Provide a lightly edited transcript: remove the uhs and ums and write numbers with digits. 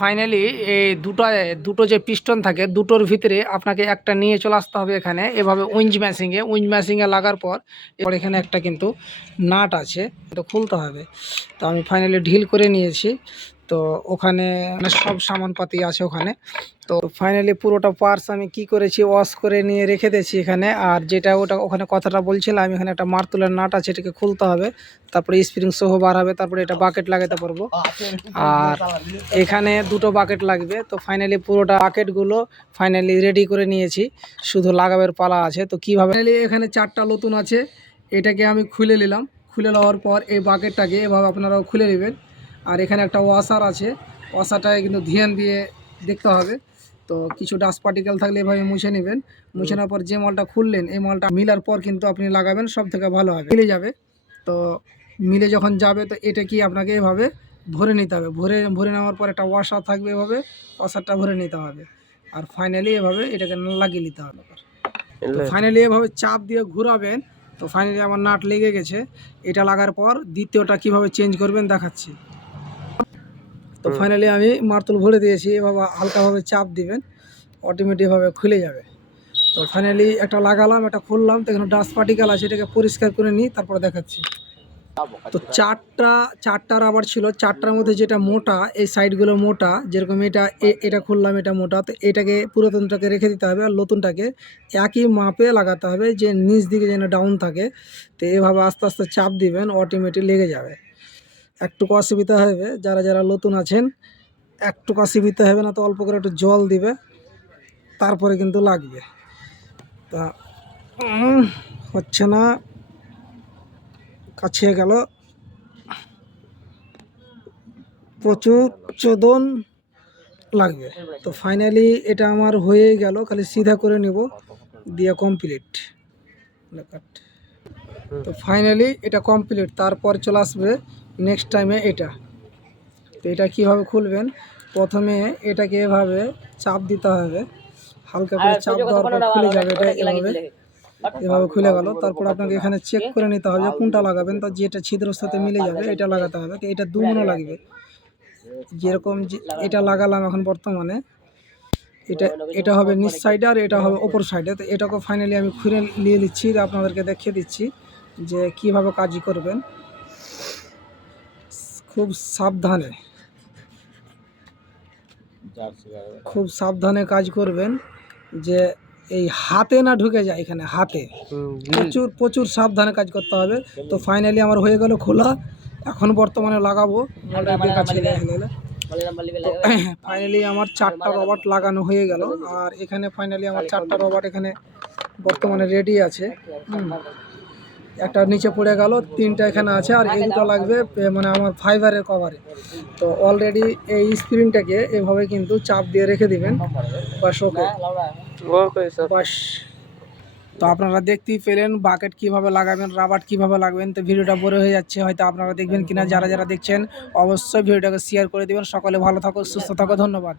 Finally এই দুটো যে পিস্টন থাকে দুটোর ভিতরে আপনাকে একটা নিয়ে চলে আসতে হবে এখানে এভাবে উইঞ্জ ম্যাশিংয়ে লাগার পর এবার এখানে একটা কিন্তু নাট আছে, তো খুলতে হবে। তো আমি ফাইনালি ঢিল করে নিয়েছি। তো ওখানে সব সামানপাতি আছে ওখানে। তো ফাইনালি পুরোটা পার্টস আমি কি করেছি, ওয়াশ করে নিয়ে রেখে দিয়েছি এখানে। আর যেটা ওখানে কথাটা বলছিলাম, আমি এখানে একটা মার্তুলের নাট আছে, এটাকে খুলতে হবে, তারপরে স্প্রিং সহ বার হবে, তারপরে এটা বাকেট লাগাতে পারবো। আর এখানে দুটো বাকেট লাগবে। তো ফাইনালি পুরোটা বাকেটগুলো ফাইনালি রেডি করে নিয়েছি, শুধু লাগাবের পালা আছে। তো কীভাবে ফাইনালি এখানে 4টা নতুন আছে, এটাকে আমি খুলে নিলাম। খুলে নেওয়ার পর এই বাকেটটাকে এভাবে আপনারাও খুলে নেবেন। আর এখানে একটা ওয়াশার আছে, ওয়াশারটাকে কিন্তু ধ্যান দিয়ে দেখতে হবে। তো কিছু ডাস্ট পার্টিকেল থাকলে এভাবে মুছে নেবেন। মুছে নেওয়ার পর যে মালটা খুললেন, এই মালটা মিলার পর কিন্তু আপনি লাগাবেন, সব থেকে ভালো হবে, মিলে যাবে। তো মিলে যখন যাবে, তো এটা কি আপনাকে এভাবে ভরে নিতে হবে। ভরে নেওয়ার পর একটা ওয়াশার থাকবে, এভাবে ওয়াশারটা ভরে নিতে হবে। আর ফাইনালি এভাবে এটাকে লাগিয়ে নিতে হবে। তো ফাইনালি এভাবে চাপ দিয়ে ঘোরাবেন। তো ফাইনালি আমার নাট লেগে গেছে। এটা লাগার পর দ্বিতীয়টা কিভাবে চেঞ্জ করবেন দেখাচ্ছি। তো ফাইনালি আমি মার্তুল ভরে দিয়েছি, এভাবে হালকাভাবে চাপ দিবেন, অটোমেটিকভাবে খুলে যাবে। তো ফাইনালি একটা লাগালাম, এটা খুললাম, তো এখানে ডাস্ট পার্টিকেল আছে, এটাকে পরিষ্কার করে নিই, তারপর দেখাচ্ছি। তো চারটা রাবার ছিল, চারটার মধ্যে যেটা মোটা, এই সাইডগুলো মোটা, যেরকম এটা খুললাম, এটা মোটা। তো এটাকে পুরাতনটাকে রেখে দিতে হবে, আর নতুনটাকে একই মাপে লাগাতে হবে, যে নিচ দিকে যেন ডাউন থাকে। তো এভাবে আস্তে আস্তে চাপ দিবেন, অটোমেটিক লেগে যাবে। একটু অসুবিধা হবে যারা নতুন আছেন, একটু অসুবিধা হবে না, তো অল্প করে একটু জল দিবে, তারপরে কিন্তু লাগবে। তা হচ্ছে না, কাছে গেল, প্রচুর চোদন লাগবে। তো ফাইনালি এটা আমার হয়ে গেল, খালি সিধা করে নেব, দিয়ে কমপ্লিট। তো ফাইনালি এটা কমপ্লিট। তারপর চলে আসবে নেক্সট টাইমে এটা। তো এটা কীভাবে খুলবেন, প্রথমে এটাকে এভাবে চাপ দিতে হবে, হালকা করে চাপ দেওয়ার পর খুলে যাবে। এটা এভাবে খুলে গেল। তারপর আপনাকে এখানে চেক করে নিতে হবে কোনটা লাগাবেন। তো যেটা ছিদ্রের সাথে মিলে যাবে এটা লাগাতে হবে। তো এটা দুগুণো লাগবে, যেরকম এটা লাগালাম এখন বর্তমানে, এটা হবে নিচ সাইডে আর এটা হবে ওপর সাইডে। তো এটাকে ফাইনালি আমি খুলে নিয়ে নিচ্ছি, আপনাদেরকে দেখিয়ে দিচ্ছি যে কিভাবে কাজ করবেন। খুব সাবধানে কাজ করবেন, যে এই হাতে না ঢুকে যায়, এখানে হাতে প্রচুর সাবধানে কাজ করতে হবে। তো ফাইনালি আমার হয়ে গেল খোলা, এখন বর্তমানে লাগাবো। ফাইনালি আমার 4টা রবার্ট লাগানো হয়ে গেল। আর এখানে ফাইনালি আমার 4টা রবার্ট এখানে বর্তমানে রেডি আছে। একটা নিচে পড়ে গেল, 3টা এখানে আছে, আর এই দুটো লাগবে মানে আমার ফাইবারের কভারে। তো অলরেডি এই স্প্রিংটাকে এভাবে কিন্তু চাপ দিয়ে রেখে দিবেন, বাস। ওকে, বাস। তো আপনারা দেখতেই পেলেন বাকেট কিভাবে লাগাবেন, রাবার কিভাবে লাগাবেন। তো ভিডিওটা বড় হয়ে যাচ্ছে, হয়তো আপনারা দেখবেন কিনা। যারা দেখছেন অবশ্যই ভিডিওটাকে শেয়ার করে দিবেন। সকলে ভালো থাকো, সুস্থ থাকো, ধন্যবাদ।